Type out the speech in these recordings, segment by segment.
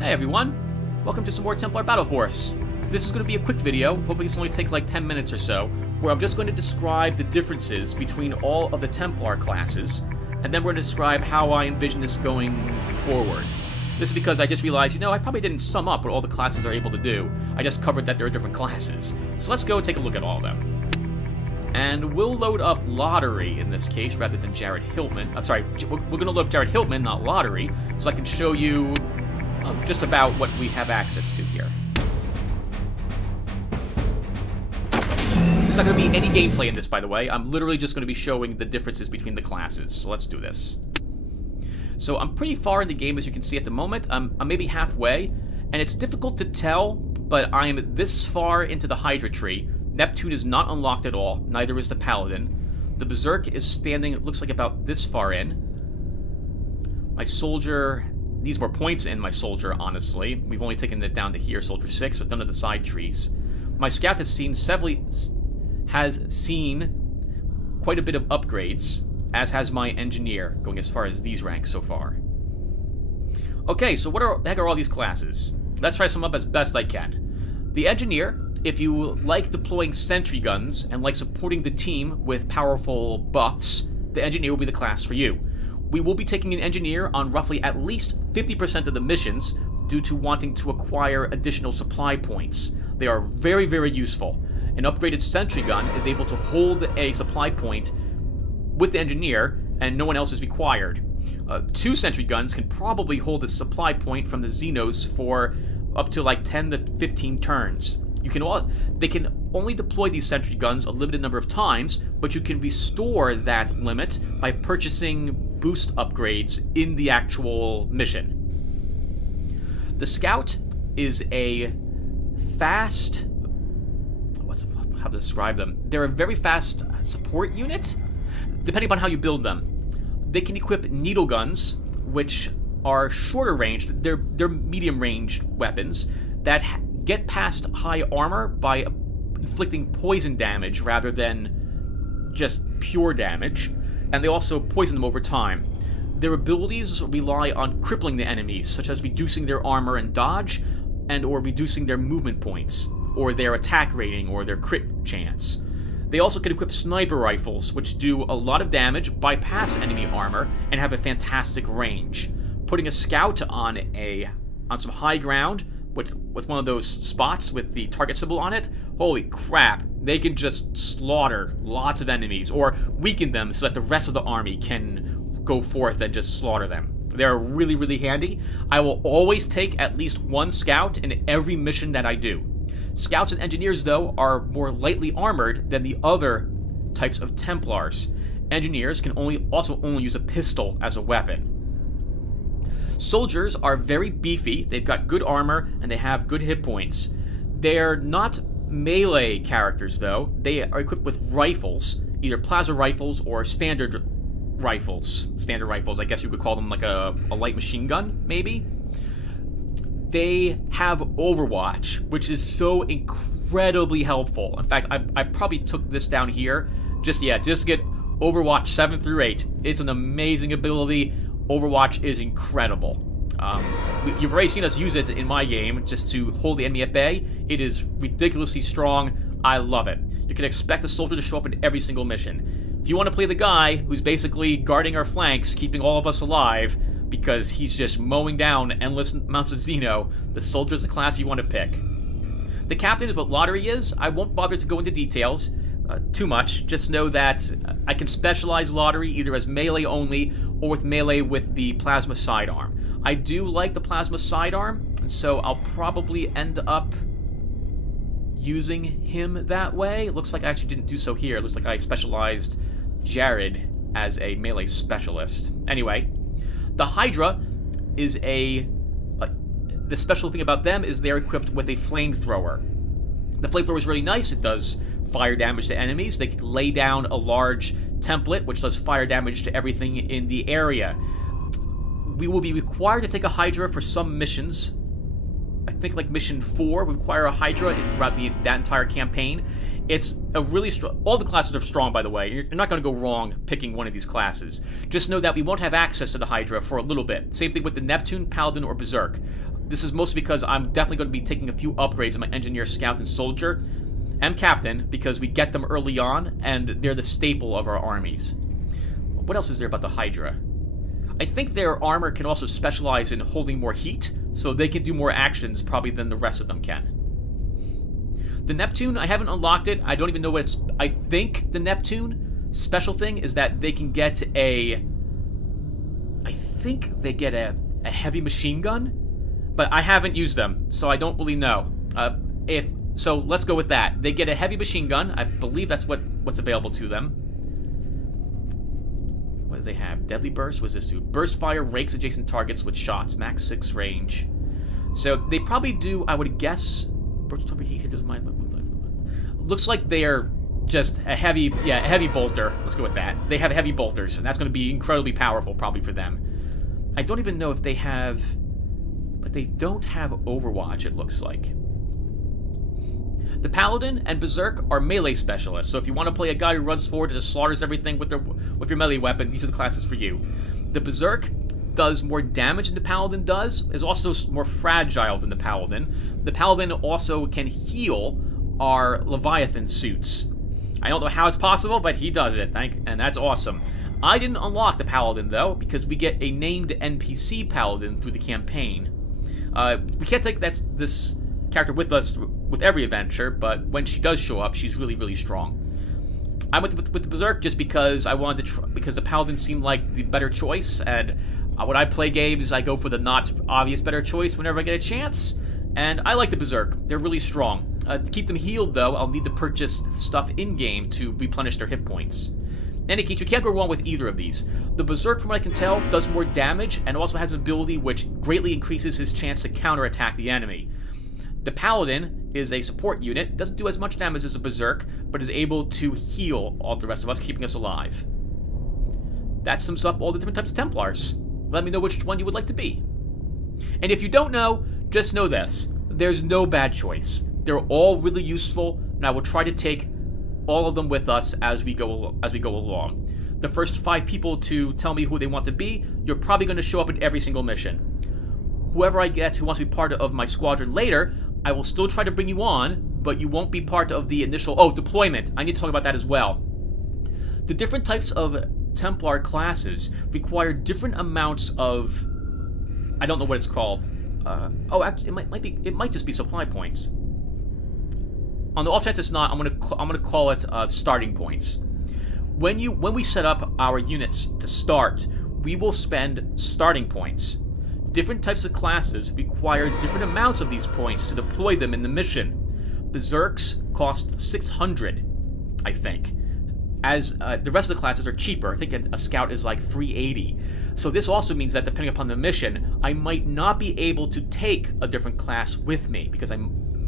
Hey everyone, welcome to some more Templar Battle Force. This is going to be a quick video, hoping it's only take like 10 minutes or so, where I'm just going to describe the differences between all of the Templar classes, and then we're going to describe how I envision this going forward. This is because I just realized, you know, I probably didn't sum up what all the classes are able to do. I just covered that there are different classes. So let's go take a look at all of them. And we'll load up Lotaeri in this case, rather than Jared Hiltman. I'm sorry, we're going to load up Jared Hiltman, not Lotaeri, so I can show you just about what we have access to here. There's not going to be any gameplay in this, by the way. I'm literally just going to be showing the differences between the classes. So let's do this. So I'm pretty far in the game, as you can see at the moment. I'm maybe halfway, and it's difficult to tell, but I'm this far into the Hydra tree. Neptune is not unlocked at all, neither is the Paladin. The Berserk is standing, it looks like about this far in. My Soldier needs more points in my Soldier, honestly. We've only taken it down to here, Soldier 6, with none of the side trees. My Scout has seen quite a bit of upgrades, as has my Engineer, going as far as these ranks so far. Okay, so what the heck are all these classes? Let's try some up as best I can. The Engineer, if you like deploying sentry guns and like supporting the team with powerful buffs, the Engineer will be the class for you. We will be taking an Engineer on roughly at least 50% of the missions due to wanting to acquire additional supply points. They are very, very useful. An upgraded sentry gun is able to hold a supply point with the Engineer, and no one else is required. 2 sentry guns can probably hold a supply point from the Xenos for up to like 10 to 15 turns. They can only deploy these sentry guns a limited number of times, but you can restore that limit by purchasing boost upgrades in the actual mission. The Scout is a fast... how to describe them? They're a very fast support unit, depending on how you build them. They can equip needle guns, which are shorter ranged. They're medium-ranged weapons that get past high armor by inflicting poison damage rather than just pure damage, and they also poison them over time. Their abilities rely on crippling the enemies, such as reducing their armor and dodge, or reducing their movement points, or their attack rating, or their crit chance. They also can equip sniper rifles, which do a lot of damage, bypass enemy armor, and have a fantastic range. Putting a Scout on some high ground with one of those spots with the target symbol on it, holy crap, they can just slaughter lots of enemies, or weaken them so that the rest of the army can go forth and just slaughter them. They're really, really handy. I will always take at least 1 Scout in every mission that I do. Scouts and Engineers, though, are more lightly armored than the other types of Templars. Engineers can also only use a pistol as a weapon. Soldiers are very beefy, they've got good armor, and they have good hit points. They're not melee characters, though. They are equipped with rifles, either plasma rifles or standard rifles. Standard rifles, I guess you could call them like a light machine gun, maybe? They have Overwatch, which is so incredibly helpful. In fact, I probably took this down here. Just get Overwatch 7 through 8. It's an amazing ability. Overwatch is incredible. You've already seen us use it in my game just to hold the enemy at bay. It is ridiculously strong. I love it. You can expect a soldier to show up in every single mission. If you want to play the guy who's basically guarding our flanks, keeping all of us alive, because he's just mowing down endless amounts of Xeno, the soldier's the class you want to pick. The captain is what Lotaeri is. I won't bother to go into details too much. Just know that I can specialize Lotaeri either as melee only or with melee with the plasma sidearm. I do like the plasma sidearm, and so I'll probably end up using him that way. It looks like I actually didn't do so here. It looks like I specialized Jared as a melee specialist. Anyway, the Hydra is the special thing about them is they're equipped with a flamethrower. The flamethrower is really nice. It does fire damage to enemies. They can lay down a large template, which does fire damage to everything in the area. We will be required to take a Hydra for some missions. I think like mission 4 we require a Hydra throughout that entire campaign. It's a really strong... All the classes are strong, by the way. You're not going to go wrong picking one of these classes. Just know that we won't have access to the Hydra for a little bit. Same thing with the Neptune, Paladin, or Berserk. This is mostly because I'm definitely going to be taking a few upgrades in my engineer, scout, and soldier, and captain, because we get them early on, and they're the staple of our armies. What else is there about the Hydra? I think their armor can also specialize in holding more heat, so they can do more actions probably than the rest of them can. The Neptune, I haven't unlocked it. I don't even know what it's... I think the Neptune special thing is that they can get a... I think they get a heavy machine gun, but I haven't used them, so I don't really know. So let's go with that. They get a heavy machine gun. I believe that's what's available to them. What do they have? Deadly Burst? What does this do? Burst Fire rakes adjacent targets with shots. Max 6 range. So they probably do, I would guess... Burst over heat hinders my... Looks like they're just a heavy... Yeah, a heavy bolter. Let's go with that. They have heavy bolters, and that's going to be incredibly powerful probably for them. I don't even know if they have... But they don't have Overwatch, it looks like. The Paladin and Berserk are melee specialists, so if you want to play a guy who runs forward and just slaughters everything with your melee weapon, these are the classes for you. The Berserk does more damage than the Paladin does, is also more fragile than the Paladin. The Paladin also can heal our Leviathan suits. I don't know how it's possible, but he does it, and that's awesome. I didn't unlock the Paladin, though, because we get a named NPC Paladin through the campaign. We can't take this character with us with every adventure, but when she does show up, she's really, really strong. I went with the Berserk just because I wanted to because the Paladin seemed like the better choice, and when I play games, I go for the not obvious better choice whenever I get a chance, and I like the Berserk. They're really strong. To keep them healed, though, I'll need to purchase stuff in-game to replenish their hit points. In any case, you can't go wrong with either of these. The Berserk, from what I can tell, does more damage, and also has an ability which greatly increases his chance to counterattack the enemy. The Paladin is a support unit, doesn't do as much damage as a Berserk, but is able to heal all the rest of us, keeping us alive. That sums up all the different types of Templars. Let me know which one you would like to be. And if you don't know, just know this. There's no bad choice. They're all really useful, and I will try to take all of them with us as we go along. The first 5 people to tell me who they want to be, you're probably going to show up in every single mission. Whoever I get who wants to be part of my squadron later, I will still try to bring you on, but you won't be part of the initial... Oh, deployment. I need to talk about that as well. The different types of Templar classes require different amounts of... I don't know what it's called. Oh, actually, it might just be supply points. On the off chance it's not, I'm gonna call it starting points. When we set up our units to start, we will spend starting points. Different types of classes require different amounts of these points to deploy them in the mission. Berserks cost 600, I think. As the rest of the classes are cheaper. I think a scout is like 380. So this also means that depending upon the mission, I might not be able to take a different class with me because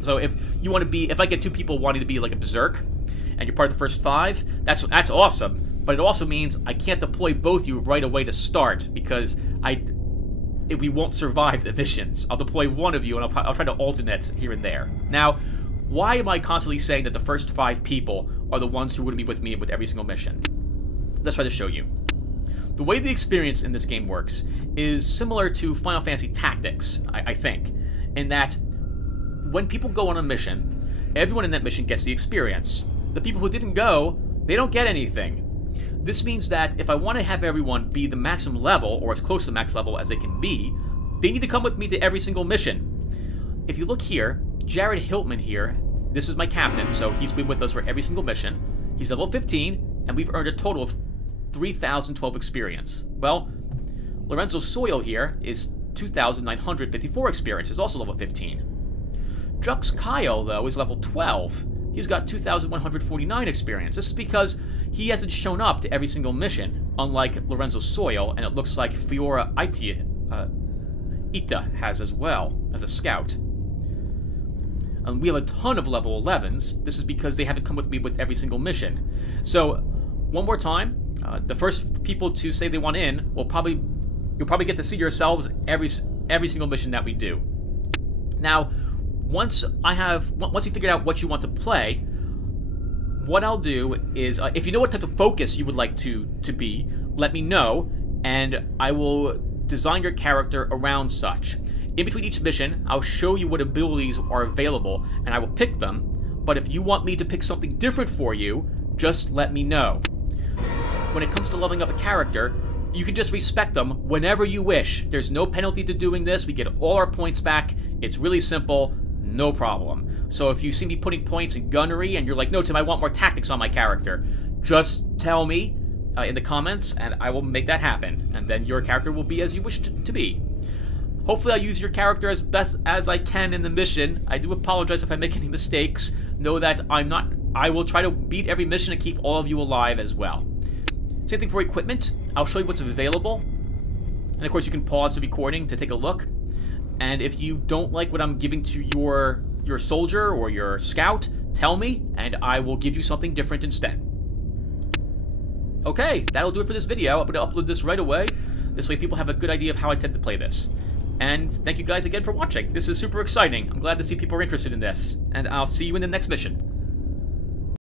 So if you want to be, if I get 2 people wanting to be like a Berserk, and you're part of the first 5, that's awesome. But it also means I can't deploy both you right away to start because we won't survive the missions. I'll deploy one of you, and I'll try to alternate here and there. Now, why am I constantly saying that the first 5 people are the ones who are going to be with me with every single mission? Let's try to show you. The way the experience in this game works is similar to Final Fantasy Tactics, I think, in that when people go on a mission, everyone in that mission gets the experience. The people who didn't go, they don't get anything. This means that if I want to have everyone be the maximum level, or as close to the max level as they can be, they need to come with me to every single mission. If you look here, Jared Hiltman here, this is my captain, so he's been with us for every single mission. He's level 15, and we've earned a total of 3,012 experience. Well, Lorenzo Soil here is 2,954 experience, is also level 15. Jux Kyle, though, is level 12. He's got 2,149 experience. This is because he hasn't shown up to every single mission, unlike Lorenzo Soil, and it looks like Fiora Ita has as well, as a scout. We have a ton of level 11s. This is because they haven't come with me with every single mission. So, one more time, the first people to say they want in you'll probably get to see yourselves every single mission that we do. Now, once you figured out what you want to play, what I'll do is, if you know what type of focus you would like to be, let me know, and I will design your character around such. In between each mission, I'll show you what abilities are available, and I will pick them, but if you want me to pick something different for you, just let me know. When it comes to leveling up a character, you can just respect them whenever you wish. There's no penalty to doing this. We get all our points back. It's really simple, no problem. So if you see me putting points in gunnery and you're like, no, Tim, I want more tactics on my character, just tell me in the comments and I will make that happen. And then your character will be as you wish to be. Hopefully I'll use your character as best as I can in the mission. I do apologize if I make any mistakes. Know that I will try to beat every mission and keep all of you alive as well. Same thing for equipment. I'll show you what's available. And of course you can pause the recording to take a look. And if you don't like what I'm giving to your soldier or your scout, tell me and I will give you something different instead. Okay, that'll do it for this video. I'm going to upload this right away. This way people have a good idea of how I tend to play this. And thank you guys again for watching. This is super exciting. I'm glad to see people are interested in this. And I'll see you in the next mission.